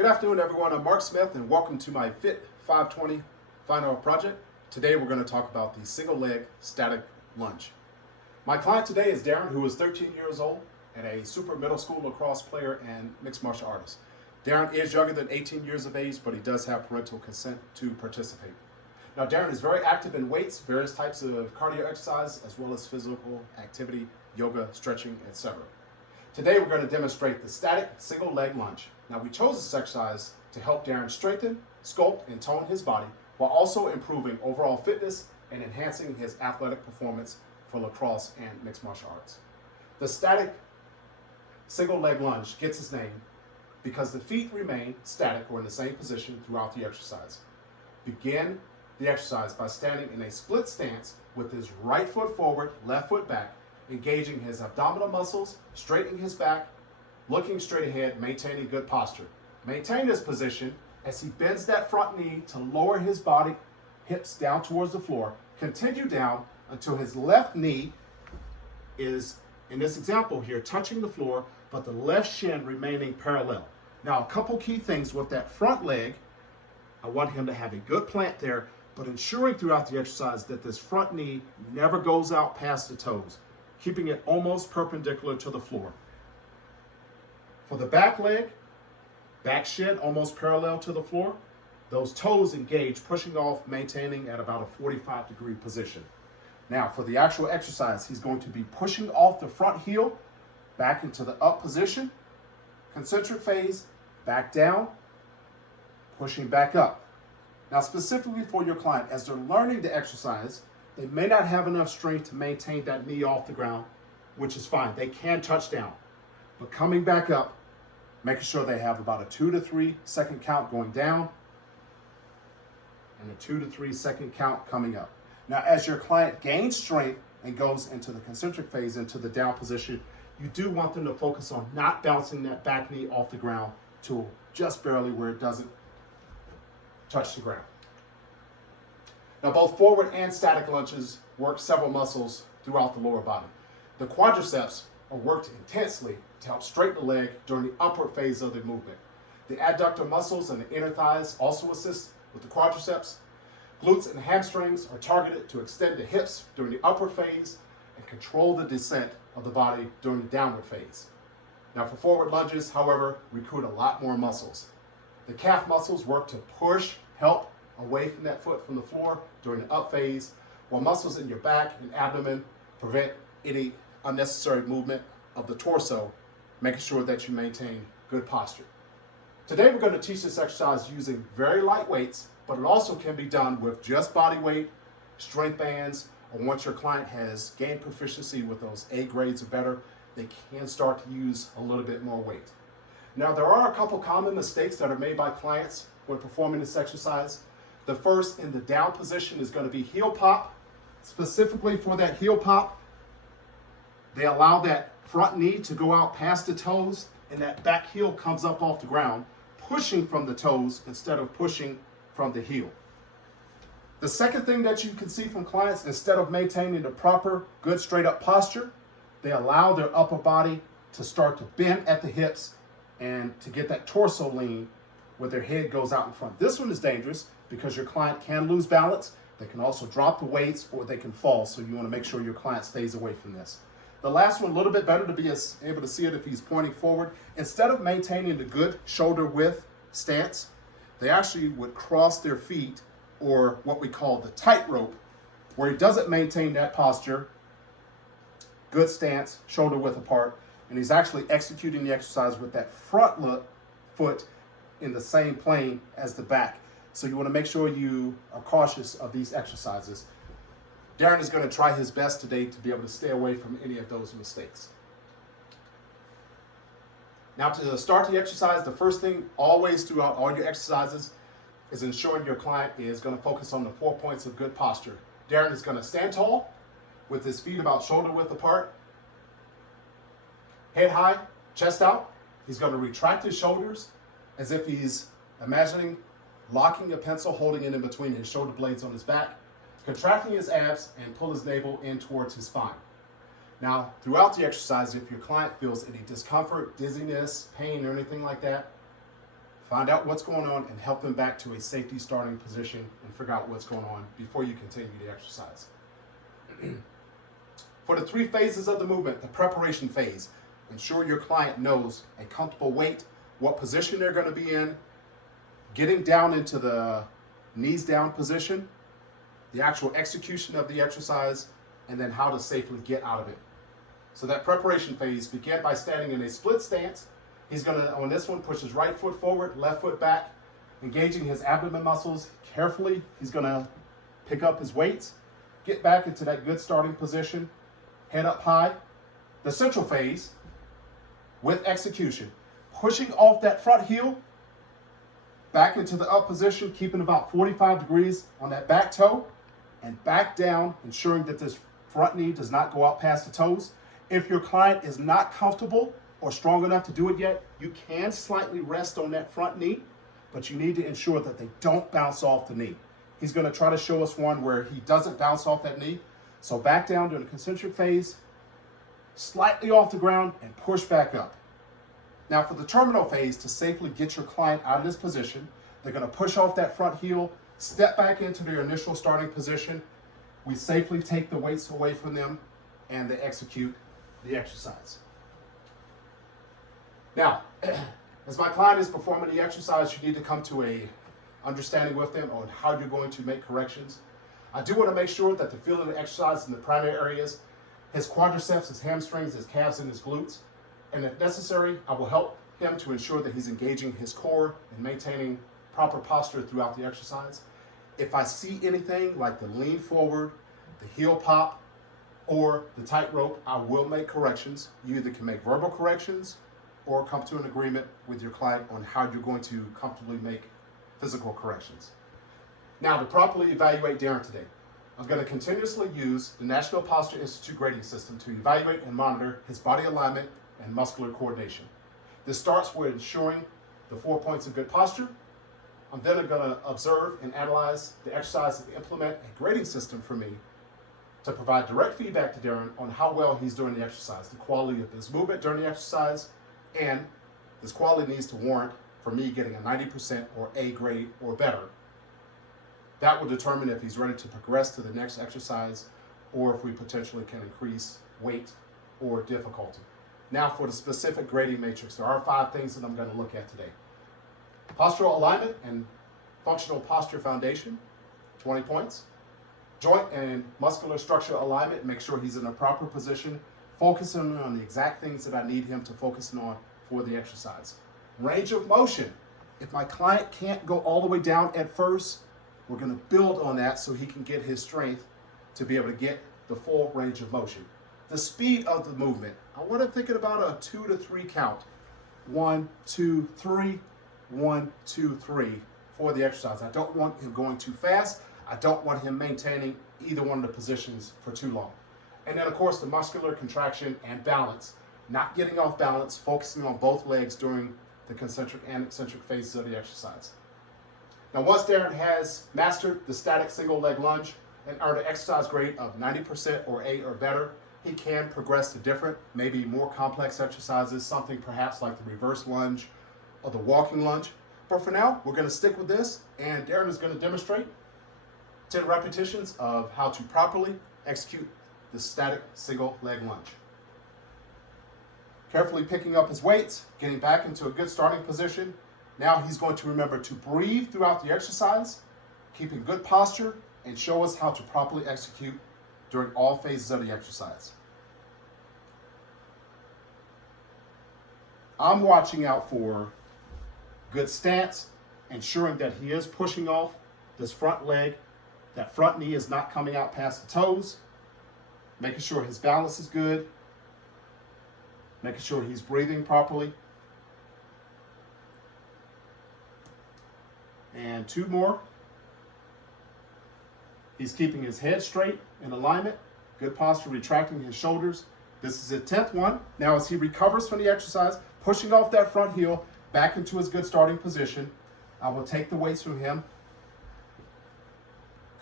Good afternoon, everyone. I'm Mark Smith, and welcome to my Fit 520 final project. Today, we're going to talk about the single leg static lunge. My client today is Darren, who is 13 years old and a super middle school lacrosse player and mixed martial artist. Darren is younger than 18 years of age, but he does have parental consent to participate. Now, Darren is very active in weights, various types of cardio exercise, as well as physical activity, yoga, stretching, etc. Today, we're going to demonstrate the static single leg lunge. Now, we chose this exercise to help Darren strengthen, sculpt, and tone his body while also improving overall fitness and enhancing his athletic performance for lacrosse and mixed martial arts. The static single leg lunge gets its name because the feet remain static or in the same position throughout the exercise. Begin the exercise by standing in a split stance with his right foot forward, left foot back, engaging his abdominal muscles, straightening his back, looking straight ahead, maintaining good posture. Maintain this position as he bends that front knee to lower his body, hips down towards the floor. Continue down until his left knee is, in this example here, touching the floor, but the left shin remaining parallel. Now, a couple key things with that front leg. I want him to have a good plant there, but ensuring throughout the exercise that this front knee never goes out past the toes, keeping it almost perpendicular to the floor. For the back leg, back shin almost parallel to the floor, those toes engage, pushing off, maintaining at about a 45-degree position. Now, for the actual exercise, he's going to be pushing off the front heel, back into the up position, concentric phase, back down, pushing back up. Now, specifically for your client, as they're learning the exercise, they may not have enough strength to maintain that knee off the ground, which is fine. They can touch down. But coming back up, making sure they have about a 2 to 3 second count going down and a 2 to 3 second count coming up. Now, as your client gains strength and goes into the concentric phase, into the down position, you do want them to focus on not bouncing that back knee off the ground to just barely where it doesn't touch the ground. Now, both forward and static lunges work several muscles throughout the lower body. The quadriceps are worked intensely to help straighten the leg during the upward phase of the movement. The adductor muscles and the inner thighs also assist with the quadriceps. Glutes and hamstrings are targeted to extend the hips during the upward phase and control the descent of the body during the downward phase. Now, for forward lunges, however, recruit a lot more muscles. The calf muscles work to push, help away from that foot from the floor during the up phase, while muscles in your back and abdomen prevent any unnecessary movement of the torso, making sure that you maintain good posture. Today, we're going to teach this exercise using very light weights, but it also can be done with just body weight, strength bands, or once your client has gained proficiency with those A grades or better, they can start to use a little bit more weight. Now, there are a couple common mistakes that are made by clients when performing this exercise. The first, in the down position, is going to be heel pop. Specifically for that heel pop, they allow that front knee to go out past the toes, and that back heel comes up off the ground, pushing from the toes instead of pushing from the heel. The second thing that you can see from clients, instead of maintaining the proper, good straight up posture, they allow their upper body to start to bend at the hips and to get that torso lean where their head goes out in front. This one is dangerous because your client can lose balance. They can also drop the weights or they can fall, so you want to make sure your client stays away from this. The last one, a little bit better to be able to see it if he's pointing forward. Instead of maintaining the good shoulder width stance, they actually would cross their feet, or what we call the tightrope, where he doesn't maintain that posture, good stance, shoulder width apart, and he's actually executing the exercise with that front foot in the same plane as the back. So you want to make sure you are cautious of these exercises. Darren is going to try his best today to be able to stay away from any of those mistakes. Now, to start the exercise, the first thing always throughout all your exercises is ensuring your client is going to focus on the 4 points of good posture. Darren is going to stand tall with his feet about shoulder width apart, head high, chest out. He's going to retract his shoulders as if he's imagining locking a pencil, holding it in between his shoulder blades on his back, contracting his abs, and pull his navel in towards his spine. Now, throughout the exercise, if your client feels any discomfort, dizziness, pain, or anything like that, Find out what's going on and help them back to a safety starting position and figure out what's going on before you continue the exercise. For the 3 phases of the movement, the preparation phase, ensure your client knows a comfortable weight, what position they're going to be in, getting down into the knees down position, the actual execution of the exercise, and then how to safely get out of it. So that preparation phase, begin by standing in a split stance. He's going to, on this one, push his right foot forward, left foot back, engaging his abdomen muscles carefully. He's going to pick up his weights, get back into that good starting position, head up high. The central phase, with execution, pushing off that front heel, back into the up position, keeping about 45 degrees on that back toe, and back down, ensuring that this front knee does not go out past the toes. If your client is not comfortable or strong enough to do it yet, you can slightly rest on that front knee, but you need to ensure that they don't bounce off the knee. He's going to try to show us one where he doesn't bounce off that knee. So back down to the concentric phase, slightly off the ground, and push back up. Now for the terminal phase, to safely get your client out of this position, they're going to push off that front heel, step back into their initial starting position. We safely take the weights away from them, and they execute the exercise. Now, as my client is performing the exercise, you need to come to a understanding with them on how you're going to make corrections. I do want to make sure that the field of the exercise in the primary areas, his quadriceps, his hamstrings, his calves, and his glutes. And if necessary, I will help him to ensure that he's engaging his core and maintaining proper posture throughout the exercise. If I see anything like the lean forward, the heel pop, or the tightrope, I will make corrections. You either can make verbal corrections or come to an agreement with your client on how you're going to comfortably make physical corrections. Now, to properly evaluate Darren today, I'm going to continuously use the National Posture Institute grading system to evaluate and monitor his body alignment and muscular coordination. This starts with ensuring the 4 points of good posture. I'm then going to observe and analyze the exercise and implement a grading system for me to provide direct feedback to Darren on how well he's doing the exercise, the quality of his movement during the exercise, and this quality needs to warrant for me getting a 90% or A grade or better. That will determine if he's ready to progress to the next exercise or if we potentially can increase weight or difficulty. Now for the specific grading matrix, there are 5 things that I'm going to look at today. Postural alignment and functional posture foundation, 20 points. Joint and muscular structure alignment, make sure he's in a proper position, focusing on the exact things that I need him to focus on for the exercise. Range of motion. If my client can't go all the way down at first, we're going to build on that so he can get his strength to be able to get the full range of motion. The speed of the movement, I want him thinking about a 2 to 3 count. 1, 2, 3, 1, 2, 3 for the exercise. I don't want him going too fast. I don't want him maintaining either one of the positions for too long. And then of course the muscular contraction and balance. Not getting off balance, focusing on both legs during the concentric and eccentric phases of the exercise. Now once Darren has mastered the static single leg lunge and earned an exercise grade of 90% or A or better, he can progress to different, maybe more complex exercises, something perhaps like the reverse lunge or the walking lunge. But for now, we're going to stick with this, and Darren is going to demonstrate 10 repetitions of how to properly execute the static single leg lunge. Carefully picking up his weights, getting back into a good starting position. Now he's going to remember to breathe throughout the exercise, keeping good posture, and show us how to properly execute during all phases of the exercise. I'm watching out for good stance, ensuring that he is pushing off this front leg, that front knee is not coming out past the toes, making sure his balance is good, making sure he's breathing properly. And 2 more. He's keeping his head straight in alignment, good posture, retracting his shoulders. This is the 10th one. Now as he recovers from the exercise, pushing off that front heel, back into his good starting position, I will take the weights from him,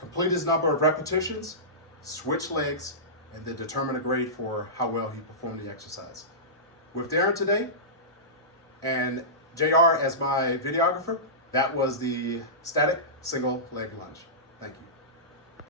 complete his number of repetitions, switch legs, and then determine a grade for how well he performed the exercise. With Darren today, and JR as my videographer. That was the static single leg lunge. Thank you.